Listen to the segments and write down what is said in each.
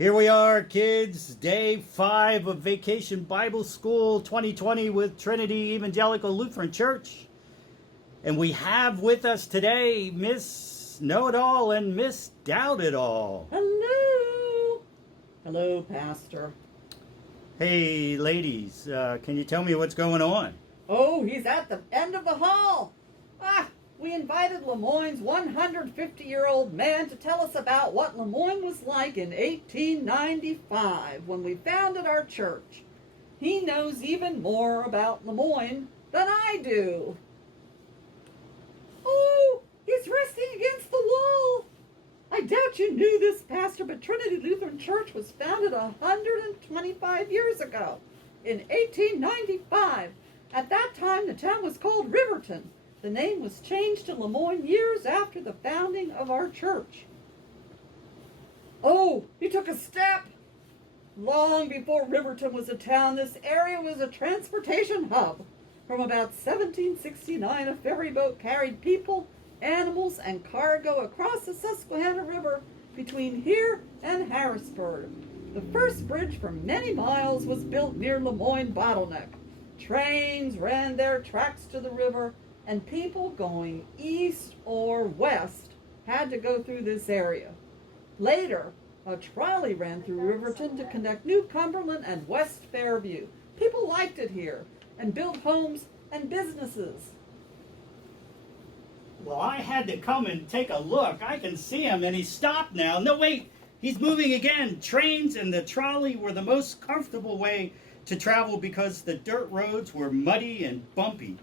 Here we are, kids, day 5 of Vacation Bible School 2020 with Trinity Evangelical Lutheran Church. And we have with us today Miss Know-It-All and Miss Doubt-It-All. Hello. Hello, Pastor. Hey, ladies, can you tell me what's going on? Oh, he's at the end of the hall. We invited Lemoyne's 150-year-old man to tell us about what Lemoyne was like in 1895 when we founded our church. He knows even more about Lemoyne than I do. Oh, he's resting against the wall. I doubt you knew this, Pastor, but Trinity Lutheran Church was founded 125 years ago, in 1895. At that time, the town was called Riverton. The name was changed to Lemoyne years after the founding of our church. Oh, he took a step. Long before Riverton was a town, this area was a transportation hub. From about 1769, a ferry boat carried people, animals, and cargo across the Susquehanna River between here and Harrisburg. The first bridge for many miles was built near Lemoyne Bottleneck. Trains ran their tracks to the river, and people going east or west had to go through this area. Later, a trolley ran through Riverton to connect New Cumberland and West Fairview. People liked it here and built homes and businesses. Well, I had to come and take a look. I can see him, and he's stopped now. No, wait, he's moving again. Trains and the trolley were the most comfortable way to travel because the dirt roads were muddy and bumpy.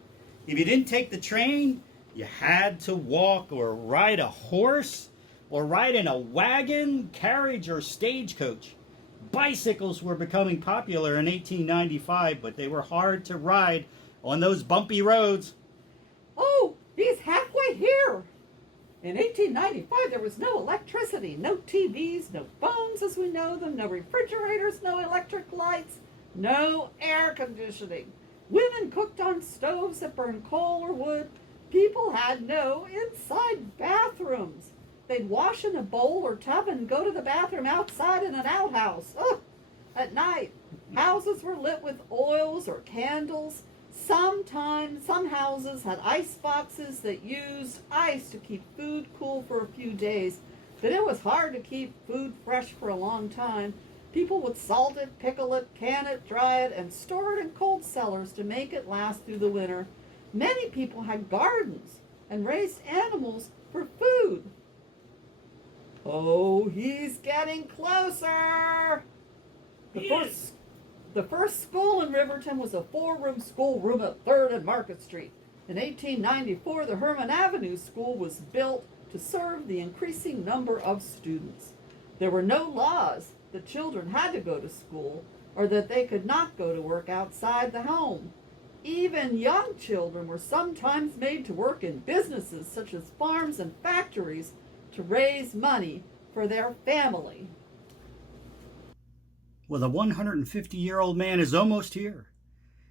If you didn't take the train, you had to walk or ride a horse or ride in a wagon, carriage, or stagecoach. Bicycles were becoming popular in 1895, but they were hard to ride on those bumpy roads. Oh, he's halfway here. In 1895, there was no electricity, no TVs, no phones as we know them, no refrigerators, no electric lights, no air conditioning. Women cooked on stoves that burned coal or wood. People had no inside bathrooms. They'd wash in a bowl or tub and go to the bathroom outside in an outhouse. At night, houses were lit with oils or candles. Sometimes some houses had ice boxes that used ice to keep food cool for a few days, but it was hard to keep food fresh for a long time. People would salt it, pickle it, can it, dry it, and store it in cold cellars to make it last through the winter. Many people had gardens and raised animals for food. Oh, he's getting closer. The first school in Riverton was a 4-room schoolroom at 3rd and Market Street. In 1894, the Herman Avenue School was built to serve the increasing number of students. There were no laws that children had to go to school or that they could not go to work outside the home. Even young children were sometimes made to work in businesses such as farms and factories to raise money for their family. Well, the 150-year-old man is almost here.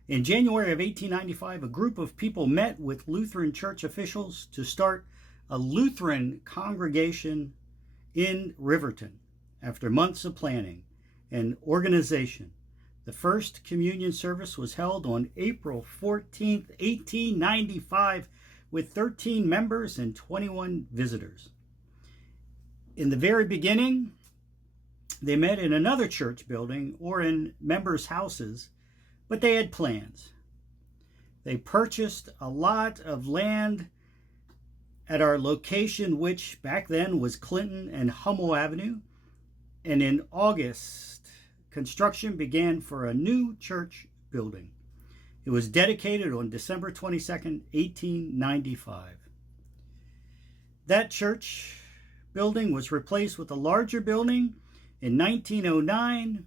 In January of 1895, a group of people met with Lutheran church officials to start a Lutheran congregation in Riverton. After months of planning and organization, the first communion service was held on April 14th, 1895, with 13 members and 21 visitors. In the very beginning, they met in another church building or in members' houses, but they had plans. They purchased a lot of land at our location, which back then was Clinton and Hummel Avenue. And in August, construction began for a new church building. It was dedicated on December 22nd, 1895. That church building was replaced with a larger building in 1909,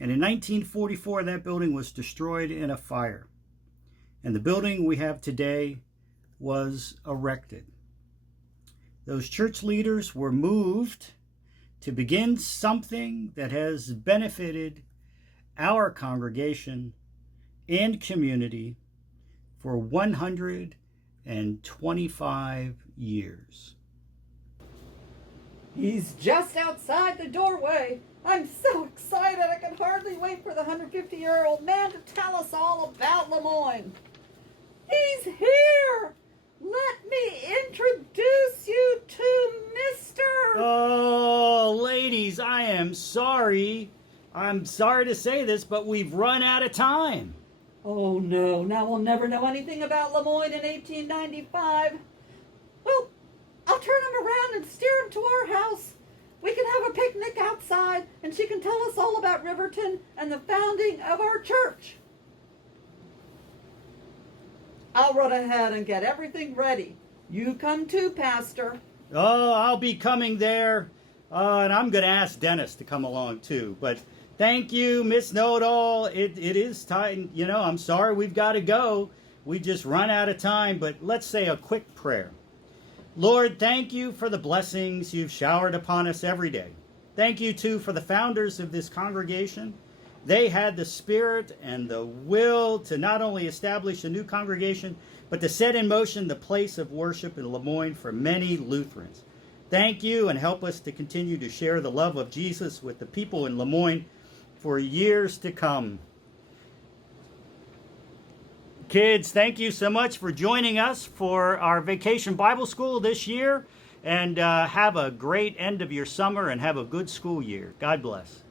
and in 1944 that building was destroyed in a fire. And the building we have today was erected. Those church leaders were moved to begin something that has benefited our congregation and community for 125 years. He's just outside the doorway. I'm so excited I can hardly wait for the 150-year-old man to tell us all about Lemoyne. He's here! Let me introduce you to Mr. Oh, ladies, I am sorry. I'm sorry to say this, but we've run out of time. Oh no, now we'll never know anything about Lemoyne in 1895. Well, I'll turn him around and steer him to our house. We can have a picnic outside, and she can tell us all about Riverton and the founding of our church. I'll run ahead and get everything ready. You come too, Pastor. Oh, I'll be coming there. And I'm going to ask Dennis to come along too. But thank you, Miss Know-It-All. It is time. You know, I'm sorry we've got to go. We just run out of time. But let's say a quick prayer. Lord, thank you for the blessings you've showered upon us every day. Thank you, too, for the founders of this congregation. They had the spirit and the will to not only establish a new congregation, but to set in motion the place of worship in Lemoyne for many Lutherans. Thank you, and help us to continue to share the love of Jesus with the people in Lemoyne for years to come. Kids, thank you so much for joining us for our Vacation Bible School this year. And have a great end of your summer and have a good school year. God bless.